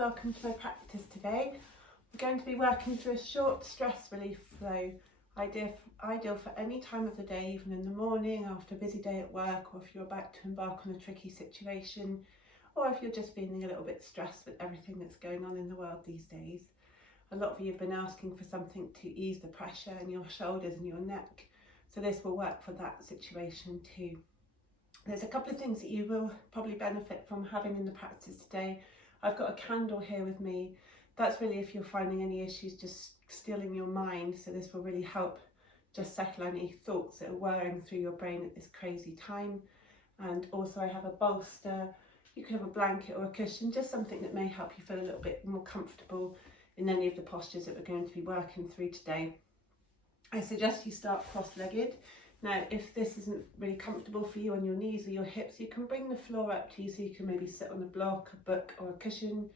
welcome to my practice today. We're going to be working through a short stress relief flow, ideal for any time of the day, even in the morning, after a busy day at work, or if you're about to embark on a tricky situation, or if you're just feeling a little bit stressed with everything that's going on in the world these days. A lot of you have been asking for something to ease the pressure in your shoulders and your neck, so this will work for that situation too. There's a couple of things that you will probably benefit from having in the practice today. I've got a candle here with me. That's really if you're finding any issues just still in your mind, so this will really help just settle any thoughts that are whirring through your brain at this crazy time. And also I have a bolster. You could have a blanket or a cushion, just something that may help you feel a little bit more comfortable in any of the postures that we're going to be working through today. I suggest you start cross-legged. Now, if this isn't really comfortable for you on your knees or your hips, you can bring the floor up to you, so you can maybe sit on a block, a book or a cushion.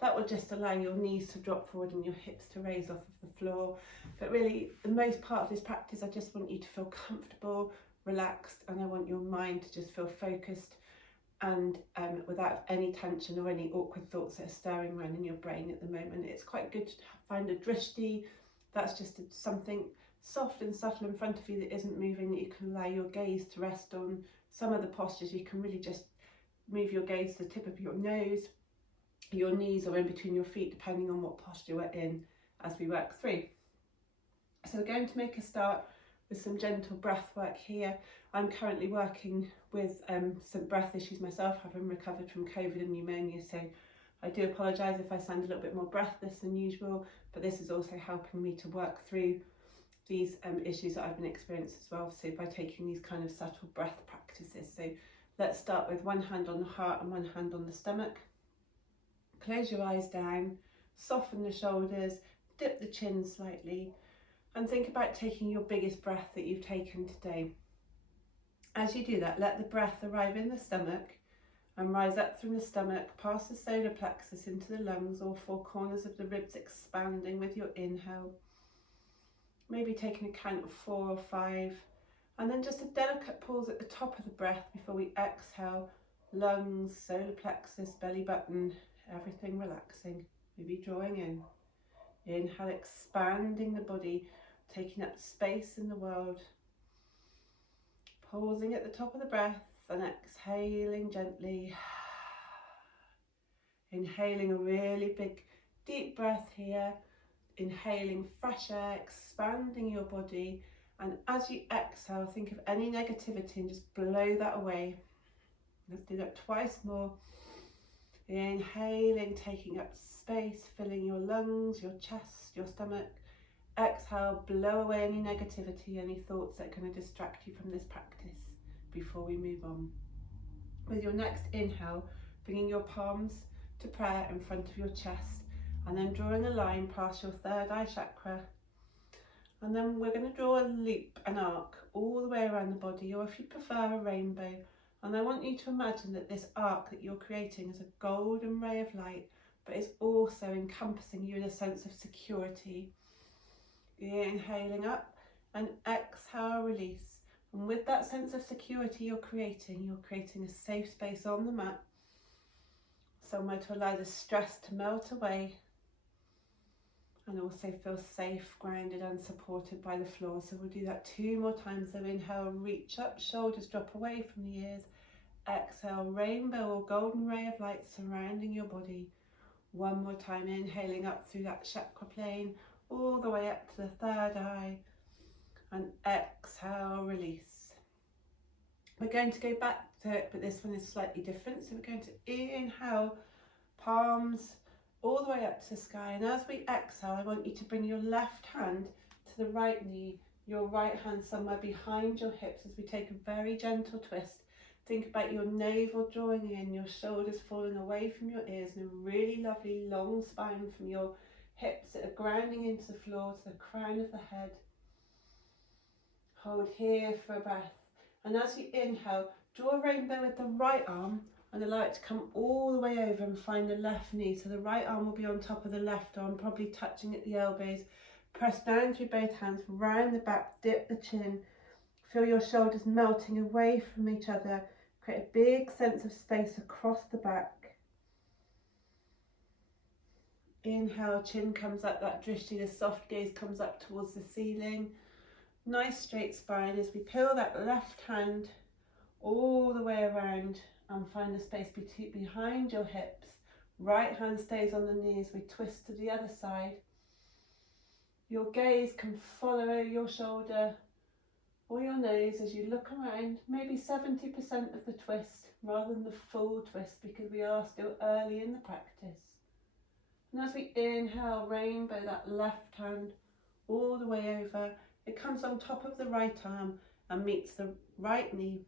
That will just allow your knees to drop forward and your hips to raise off of the floor. But really, the most part of this practice, I just want you to feel comfortable, relaxed, and I want your mind to just feel focused and without any tension or any awkward thoughts that are stirring around in your brain at the moment. It's quite good to find a drishti. That's just something soft and subtle in front of you that isn't moving, that you can allow your gaze to rest on. Some of the postures you can really just move your gaze to the tip of your nose, your knees, or in between your feet, depending on what posture we're in as we work through. So we're going to make a start with some gentle breath work here. I'm currently working with some breath issues myself, having recovered from COVID and pneumonia, so I do apologise if I sound a little bit more breathless than usual, but this is also helping me to work through these issues that I've been experiencing as well, so by taking these kind of subtle breath practices. So let's start with one hand on the heart and one hand on the stomach. Close your eyes down, soften the shoulders, dip the chin slightly, and think about taking your biggest breath that you've taken today. As you do that, let the breath arrive in the stomach and rise up from the stomach, past the solar plexus into the lungs, all four corners of the ribs expanding with your inhale. Maybe taking a count of 4 or 5, and then just a delicate pause at the top of the breath before we exhale. Lungs, solar plexus, belly button, everything relaxing, maybe drawing in. Inhale, expanding the body, taking up space in the world. Pausing at the top of the breath and exhaling gently. Inhaling a really big deep breath here. Inhaling fresh air, expanding your body, and as you exhale, think of any negativity and just blow that away. Let's do that twice more. Inhaling, taking up space, filling your lungs, your chest, your stomach. Exhale, blow away any negativity, any thoughts that are going to distract you from this practice before we move on. With your next inhale, bringing your palms to prayer in front of your chest, and then drawing a line past your third eye chakra. And then we're going to draw a loop, an arc, all the way around the body, or if you prefer, a rainbow. And I want you to imagine that this arc that you're creating is a golden ray of light, but it's also encompassing you in a sense of security. Inhaling up and exhale, release. And with that sense of security you're creating a safe space on the mat, somewhere to allow the stress to melt away, and also feel safe, grounded and supported by the floor. So we'll do that 2 more times. So inhale, reach up, shoulders drop away from the ears. Exhale, rainbow or golden ray of light surrounding your body. 1 more time, inhaling up through that chakra plane, all the way up to the third eye. And exhale, release. We're going to go back to it, but this one is slightly different. So we're going to inhale, palms all the way up to the sky, and as we exhale, I want you to bring your left hand to the right knee, your right hand somewhere behind your hips as we take a very gentle twist. Think about your navel drawing in, your shoulders falling away from your ears, and a really lovely long spine from your hips that are grounding into the floor to the crown of the head. Hold here for a breath, and as you inhale, draw a rainbow with the right arm and allow it to come all the way over and find the left knee. So the right arm will be on top of the left arm, probably touching at the elbows. Press down through both hands, round the back, dip the chin. Feel your shoulders melting away from each other. Create a big sense of space across the back. Inhale, chin comes up, that drishti, the soft gaze comes up towards the ceiling. Nice straight spine as we peel that left hand all the way around and find the space behind your hips. Right hand stays on the knees, we twist to the other side. Your gaze can follow your shoulder or your nose as you look around, maybe 70% of the twist rather than the full twist, because we are still early in the practice. And as we inhale, rainbow that left hand all the way over. It comes on top of the right arm and meets the right knee.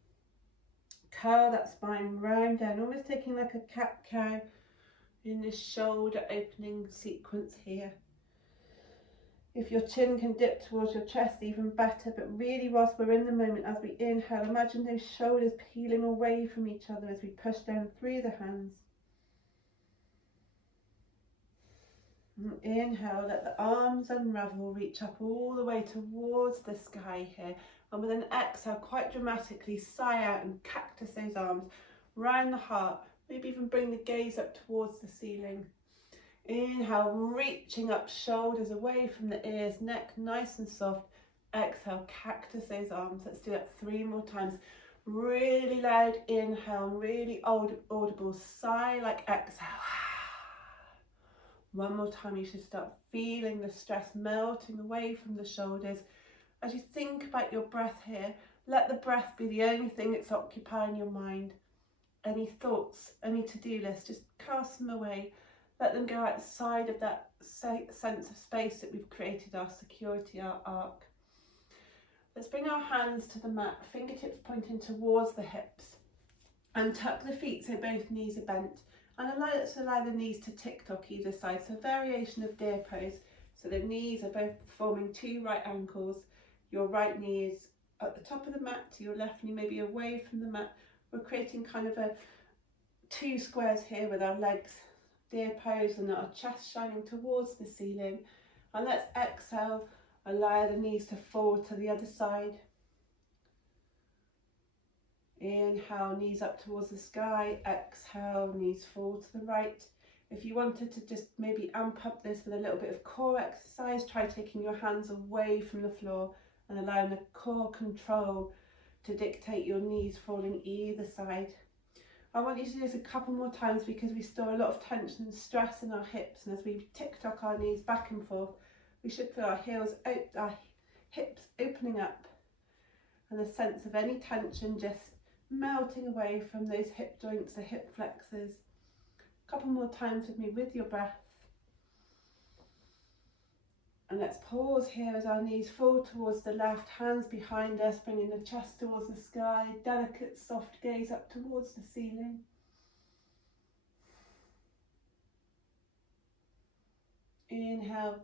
Curl that spine round down, almost taking like a cat-cow in this shoulder opening sequence here. If your chin can dip towards your chest, even better, but really whilst we're in the moment, as we inhale, imagine those shoulders peeling away from each other as we push down through the hands. And inhale, let the arms unravel, reach up all the way towards the sky here. And with an exhale, quite dramatically, sigh out and cactus those arms round the heart. Maybe even bring the gaze up towards the ceiling. Inhale, reaching up, shoulders away from the ears, neck nice and soft. Exhale, cactus those arms. Let's do that 3 more times. Really loud inhale, really audible sigh like exhale. 1 more time, you should start feeling the stress melting away from the shoulders. As you think about your breath here, let the breath be the only thing that's occupying your mind. Any thoughts, any to-do lists, just cast them away. Let them go outside of that sense of space that we've created, our security, our arc. Let's bring our hands to the mat, fingertips pointing towards the hips, and tuck the feet so both knees are bent. And let's allow the knees to tick-tock either side, so variation of deer pose. So the knees are both forming 2 right ankles. Your right knee is at the top of the mat, to your left knee maybe away from the mat. We're creating kind of a 2 squares here with our legs deer pose and our chest shining towards the ceiling. And let's exhale, allow the knees to fall to the other side. Inhale, knees up towards the sky. Exhale, knees fall to the right. If you wanted to just maybe amp up this with a little bit of core exercise, try taking your hands away from the floor and allowing the core control to dictate your knees falling either side. I want you to do this a couple more times because we store a lot of tension and stress in our hips, and as we tick-tock our knees back and forth, we should feel our hips opening up and a sense of any tension just melting away from those hip joints, the hip flexors. A couple more times with me with your breath. And let's pause here as our knees fall towards the left, hands behind us, bringing the chest towards the sky, delicate soft gaze up towards the ceiling. Inhale,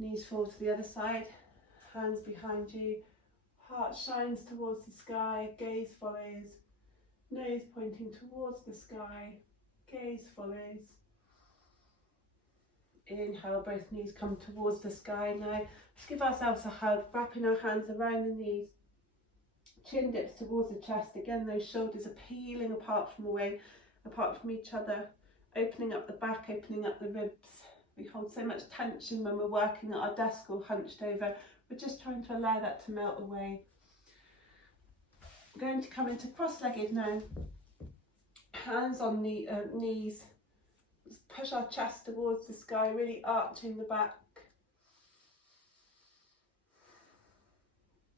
knees fall to the other side, hands behind you, heart shines towards the sky, gaze follows, nose pointing towards the sky, gaze follows. Inhale, both knees come towards the sky now. Let's give ourselves a hug, wrapping our hands around the knees. Chin dips towards the chest. Again, those shoulders are peeling apart from each other, opening up the back, opening up the ribs. We hold so much tension when we're working at our desk or hunched over. We're just trying to allow that to melt away. We're going to come into cross-legged now. Hands on the knees. Let's push our chest towards the sky, really arching the back.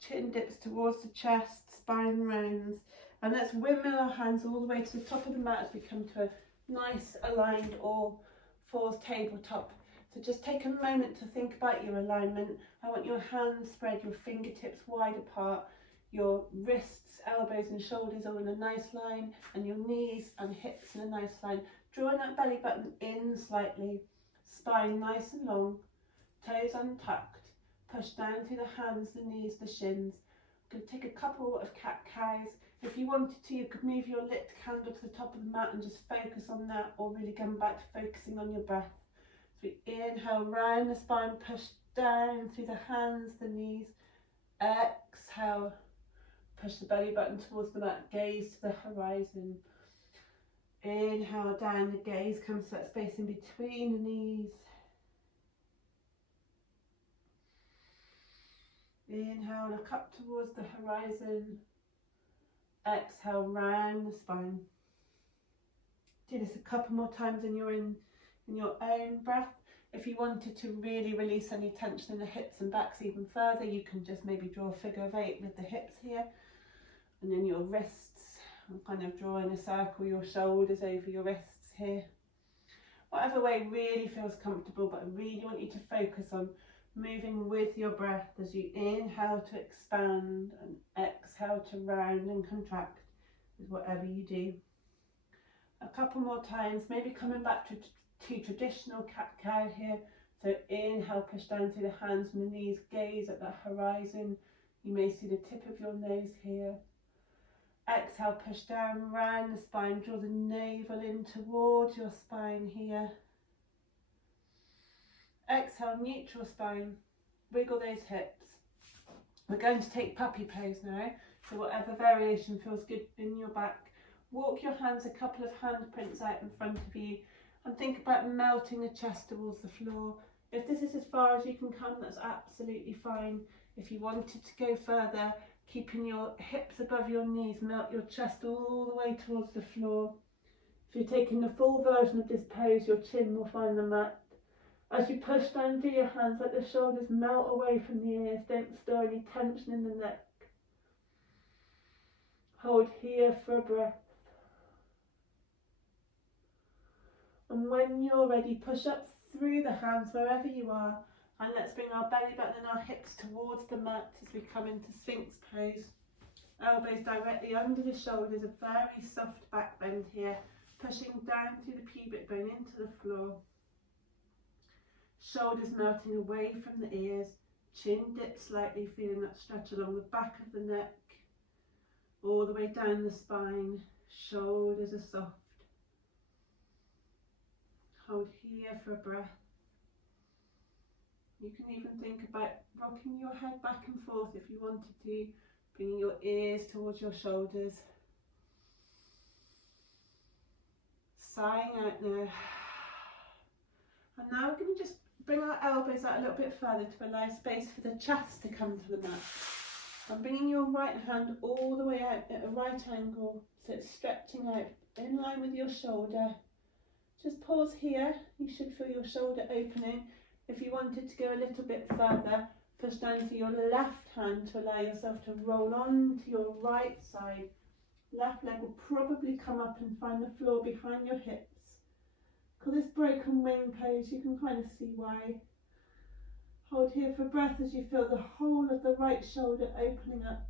Chin dips towards the chest, spine rounds. And let's windmill our hands all the way to the top of the mat as we come to a nice aligned all fours tabletop. So just take a moment to think about your alignment. I want your hands spread, your fingertips wide apart, your wrists, elbows and shoulders all in a nice line, and your knees and hips in a nice line. Drawing that belly button in slightly, spine nice and long, toes untucked. Push down through the hands, the knees, the shins. I'm going to take a couple of cat-cows. If you wanted to, you could move your lit candle to the top of the mat and just focus on that, or really come back to focusing on your breath. So we inhale, round the spine, push down through the hands, the knees. Exhale, push the belly button towards the mat, gaze to the horizon. Inhale, down, the gaze comes to that space in between the knees. Inhale, look up towards the horizon. Exhale, round the spine. Do this a couple more times in your own breath. If you wanted to really release any tension in the hips and backs even further, you can just maybe draw a figure of 8 with the hips here, and then your wrists, and kind of drawing a circle, your shoulders over your wrists here. Whatever way really feels comfortable, but I really want you to focus on moving with your breath as you inhale to expand and exhale to round and contract with whatever you do. A couple more times, maybe coming back to traditional cat-cow here. So inhale, push down through the hands and the knees, gaze at the horizon. You may see the tip of your nose here. Exhale, push down, round the spine, draw the navel in towards your spine here. Exhale, neutral spine, wiggle those hips. We're going to take puppy pose now, so whatever variation feels good in your back. Walk your hands a couple of handprints out in front of you and think about melting the chest towards the floor. If this is as far as you can come, that's absolutely fine. If you wanted to go further, keeping your hips above your knees, melt your chest all the way towards the floor. If you're taking the full version of this pose, your chin will find the mat. As you push down through your hands, let the shoulders melt away from the ears. Don't store any tension in the neck. Hold here for a breath. And when you're ready, push up through the hands wherever you are, and let's bring our belly button and our hips towards the mat as we come into Sphinx pose. Elbows directly under the shoulders, a very soft back bend here, pushing down through the pubic bone into the floor. Shoulders melting away from the ears, chin dipped slightly, feeling that stretch along the back of the neck, all the way down the spine. Shoulders are soft. Hold here for a breath. You can even think about rocking your head back and forth if you wanted to, bringing your ears towards your shoulders. Sighing out now. And now we're going to just bring our elbows out a little bit further to allow space for the chest to come to the mat. I'm bringing your right hand all the way out at a right angle, so it's stretching out in line with your shoulder. Just pause here, you should feel your shoulder opening. If you wanted to go a little bit further, push down to your left hand to allow yourself to roll on to your right side. Left leg will probably come up and find the floor behind your hips. Call this broken wing pose, you can kind of see why. Hold here for breath as you feel the whole of the right shoulder opening up.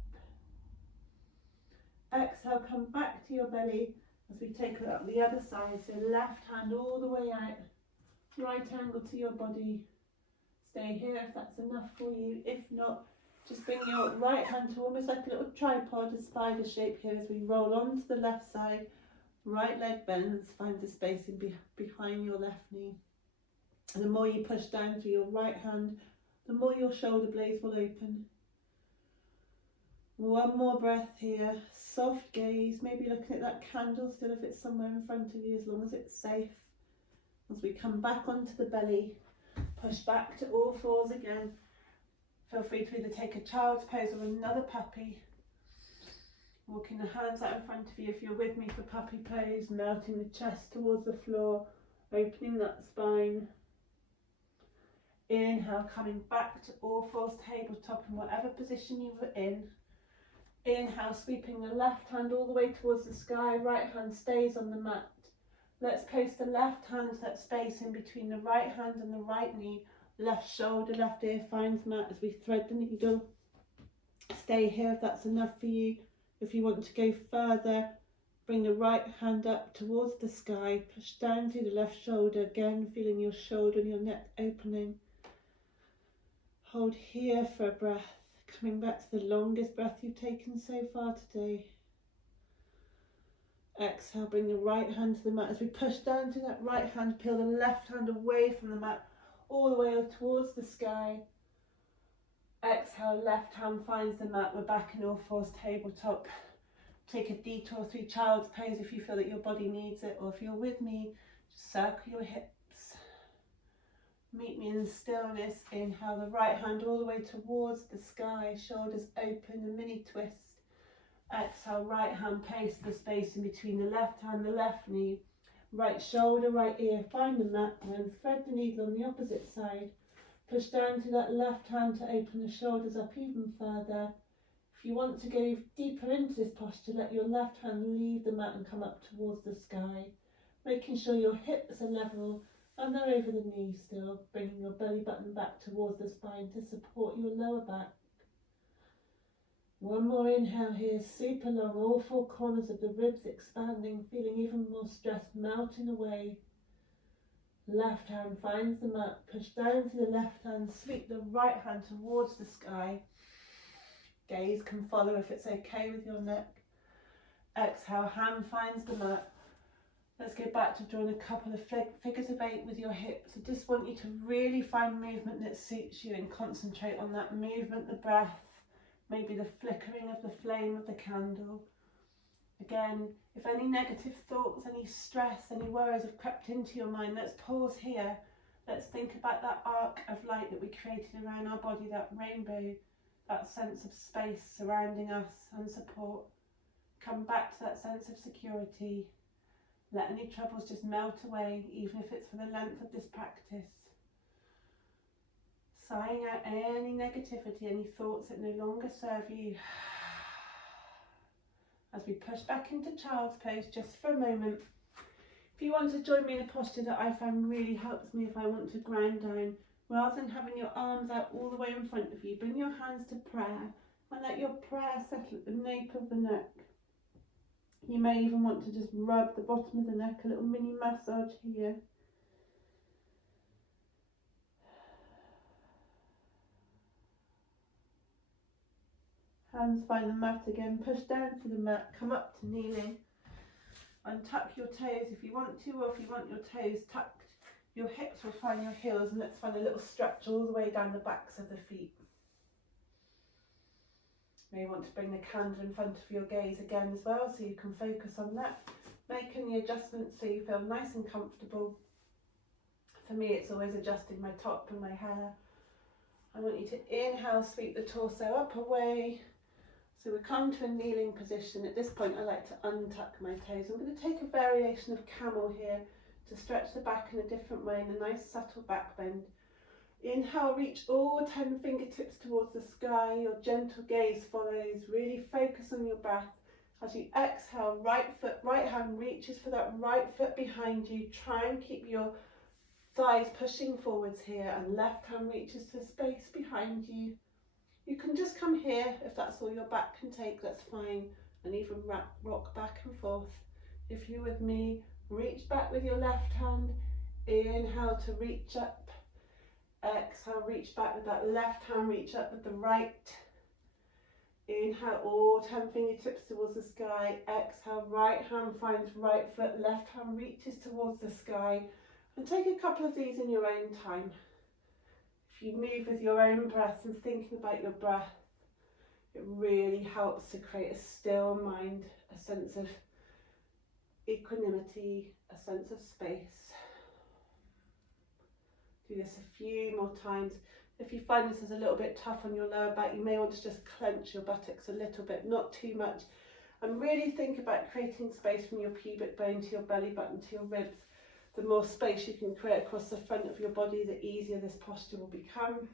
Exhale, come back to your belly as we take it up the other side. So left hand all the way out, right angle to your body. Stay here if that's enough for you. If not, just bring your right hand to almost like a little tripod, a spider shape here as we roll on to the left side. Right leg bends, find the space behind your left knee. And the more you push down through your right hand, the more your shoulder blades will open. One more breath here, soft gaze, maybe looking at that candle still if it's somewhere in front of you, as long as it's safe. As we come back onto the belly, push back to all fours again. Feel free to either take a child's pose or another puppy. Walking the hands out in front of you if you're with me for puppy pose, melting the chest towards the floor, opening that spine. Inhale, coming back to all fours, tabletop in whatever position you were in. Inhale, sweeping the left hand all the way towards the sky, right hand stays on the mat. Let's place the left hand, that space in between the right hand and the right knee. Left shoulder, left ear finds mat as we thread the needle. Stay here if that's enough for you. If you want to go further, bring the right hand up towards the sky, push down through the left shoulder, again feeling your shoulder and your neck opening. Hold here for a breath, coming back to the longest breath you've taken so far today. Exhale, bring the right hand to the mat as we push down through that right hand, peel the left hand away from the mat, all the way towards the sky. Exhale, left hand finds the mat, we're back in all fours, tabletop. Take a detour through child's pose if you feel that your body needs it, or if you're with me, just circle your hips. Meet me in stillness. Inhale the right hand all the way towards the sky, shoulders open, a mini twist. Exhale, right hand pace the space in between the left hand, the left knee, right shoulder, right ear. Find the mat and then thread the needle on the opposite side. Push down to that left hand to open the shoulders up even further. If you want to go deeper into this posture, let your left hand leave the mat and come up towards the sky, making sure your hips are level and they're over the knees still, bringing your belly button back towards the spine to support your lower back. One more inhale here, super long, all four corners of the ribs expanding, feeling even more stress melting away. Left hand finds the mat, push down to the left hand, sweep the right hand towards the sky. Gaze can follow if it's okay with your neck. Exhale, hand finds the mat. Let's go back to drawing a couple of figures of 8 with your hips. I just want you to really find movement that suits you and concentrate on that movement, the breath, maybe the flickering of the flame of the candle. Again, if any negative thoughts, any stress, any worries have crept into your mind, let's pause here. Let's think about that arc of light that we created around our body, that rainbow, that sense of space surrounding us and support. Come back to that sense of security. Let any troubles just melt away, even if it's for the length of this practice. Sighing out any negativity, any thoughts that no longer serve you. As we push back into child's pose just for a moment. If you want to join me in a posture that I find really helps me if I want to ground down, rather than having your arms out all the way in front of you, bring your hands to prayer and let your prayer settle at the nape of the neck. You may even want to just rub the bottom of the neck, a little mini massage here. Hands find the mat again, push down to the mat, come up to kneeling. Untuck your toes if you want to, or if you want your toes tucked, your hips will find your heels, and let's find a little stretch all the way down the backs of the feet. You may want to bring the candle in front of your gaze again as well, so you can focus on that. Making the adjustments so you feel nice and comfortable. For me, it's always adjusting my top and my hair. I want you to inhale, sweep the torso up away. So we come to a kneeling position. At this point, I like to untuck my toes. I'm going to take a variation of camel here to stretch the back in a different way, in a nice subtle back bend. Inhale, reach all 10 fingertips towards the sky. Your gentle gaze follows. Really focus on your breath. As you exhale, right hand reaches for that right foot behind you. Try and keep your thighs pushing forwards here, and left hand reaches for space behind you. You can just come here if that's all your back can take, that's fine, and even rock back and forth. If you're with me, reach back with your left hand. Inhale to reach up. Exhale, reach back with that left hand, reach up with the right. Inhale, all 10 fingertips towards the sky. Exhale, right hand finds right foot, left hand reaches towards the sky. And take a couple of these in your own time. If you move with your own breath and thinking about your breath, it really helps to create a still mind, a sense of equanimity, a sense of space. Do this a few more times. If you find this is a little bit tough on your lower back, you may want to just clench your buttocks a little bit, not too much. And really think about creating space from your pubic bone to your belly button to your ribs. The more space you can create across the front of your body, the easier this posture will become.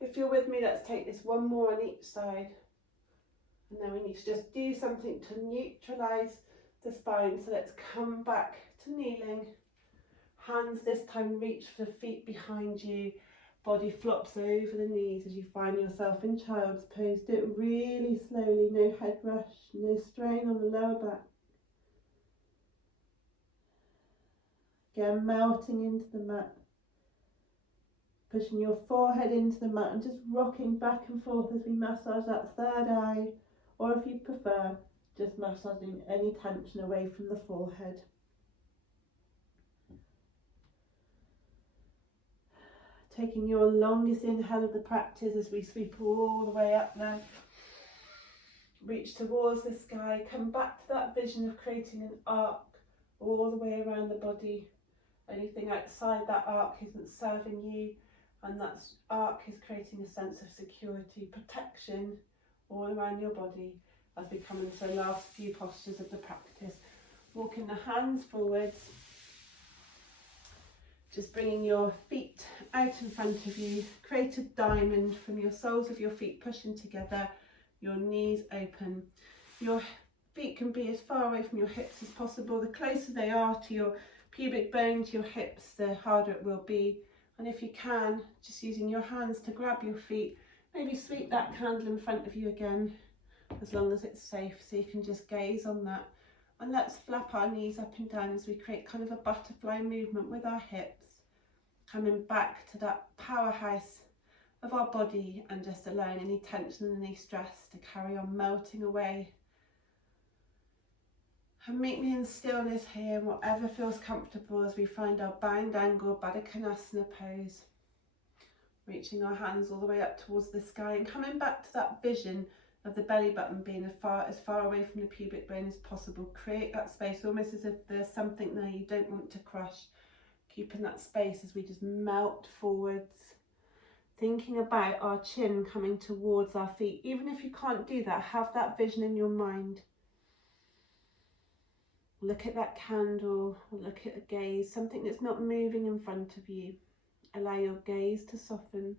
If you're with me, let's take this one more on each side. And then we need to just do something to neutralise the spine. So let's come back to kneeling. Hands this time reach for the feet behind you. Body flops over the knees as you find yourself in child's pose. Do it really slowly, no head rush, no strain on the lower back. Again, melting into the mat, pushing your forehead into the mat and just rocking back and forth as we massage that third eye, or if you prefer, just massaging any tension away from the forehead. Taking your longest inhale of the practice as we sweep all the way up now. Reach towards the sky, come back to that vision of creating an arc all the way around the body. Anything outside that arc isn't serving you, and that arc is creating a sense of security, protection all around your body as we come into the last few postures of the practice. Walking the hands forwards, just bringing your feet out in front of you. Create a diamond from your soles of your feet pushing together, your knees open. Your feet can be as far away from your hips as possible. The closer they are to your pubic bone, to your hips, the harder it will be. And if you can, just using your hands to grab your feet, maybe sweep that candle in front of you again, as long as it's safe, so you can just gaze on that. And let's flap our knees up and down as we create kind of a butterfly movement with our hips, coming back to that powerhouse of our body and just allowing any tension and any stress to carry on melting away. And meet me in stillness here, whatever feels comfortable, as we find our bound angle Baddha Konasana pose. Reaching our hands all the way up towards the sky and coming back to that vision of the belly button being as far away from the pubic bone as possible. Create that space, almost as if there's something there you don't want to crush. Keeping that space as we just melt forwards. Thinking about our chin coming towards our feet. Even if you can't do that, have that vision in your mind. Look at that candle, look at the gaze, something that's not moving in front of you. Allow your gaze to soften.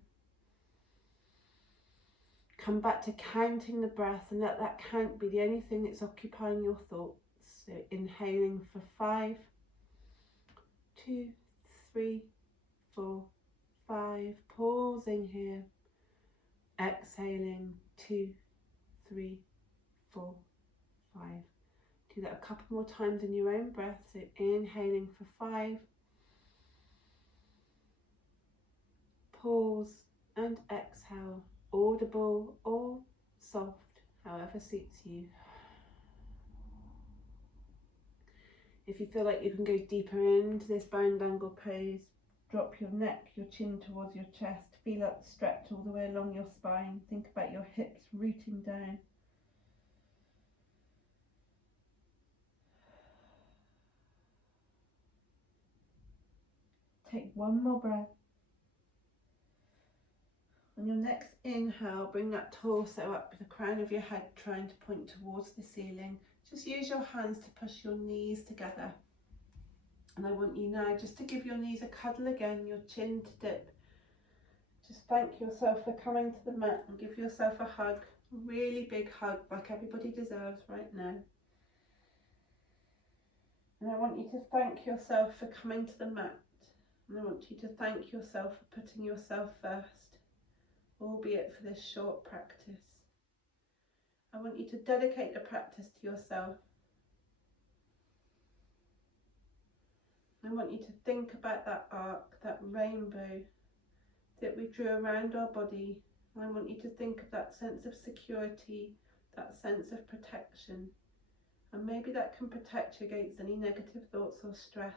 Come back to counting the breath and let that count be the only thing that's occupying your thoughts. So inhaling for 5, 2, 3, 4, 5. Pausing here. Exhaling 2, 3, 4, 5. Do that a couple more times in your own breath. So inhaling for 5. Pause and exhale, audible or soft, however suits you. If you feel like you can go deeper into this bound angle pose, drop your neck, your chin towards your chest, feel that stretch all the way along your spine. Think about your hips rooting down. Take one more breath. On your next inhale, bring that torso up to the crown of your head, trying to point towards the ceiling. Just use your hands to push your knees together. And I want you now just to give your knees a cuddle again, your chin to dip. Just thank yourself for coming to the mat and give yourself a hug, a really big hug like everybody deserves right now. And I want you to thank yourself for coming to the mat. And I want you to thank yourself for putting yourself first, albeit for this short practice. I want you to dedicate the practice to yourself. I want you to think about that arc, that rainbow that we drew around our body. I want you to think of that sense of security, that sense of protection. And maybe that can protect you against any negative thoughts or stress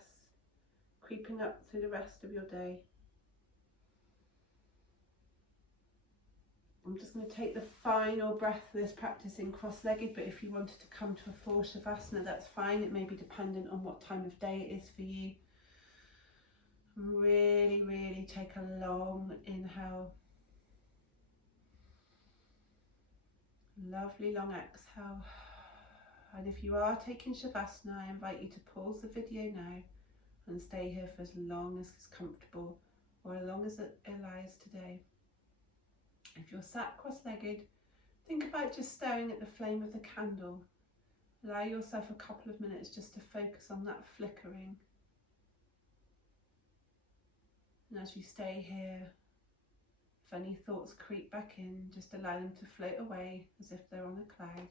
creeping up through the rest of your day. I'm just going to take the final breath for this practice in cross-legged, but if you wanted to come to a full Shavasana, that's fine. It may be dependent on what time of day it is for you. Really, really take a long inhale. Lovely long exhale. And if you are taking Shavasana, I invite you to pause the video now and stay here for as long as is comfortable or as long as it allows today. If you're sat cross-legged, think about just staring at the flame of the candle. Allow yourself a couple of minutes just to focus on that flickering. And as you stay here, if any thoughts creep back in, just allow them to float away as if they're on a cloud.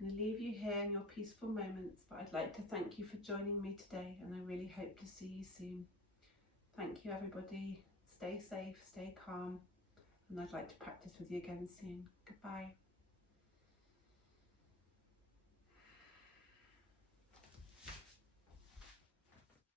I'm going to leave you here in your peaceful moments, but I'd like to thank you for joining me today, and I really hope to see you soon. Thank you, everybody. Stay safe, stay calm, and I'd like to practice with you again soon. Goodbye.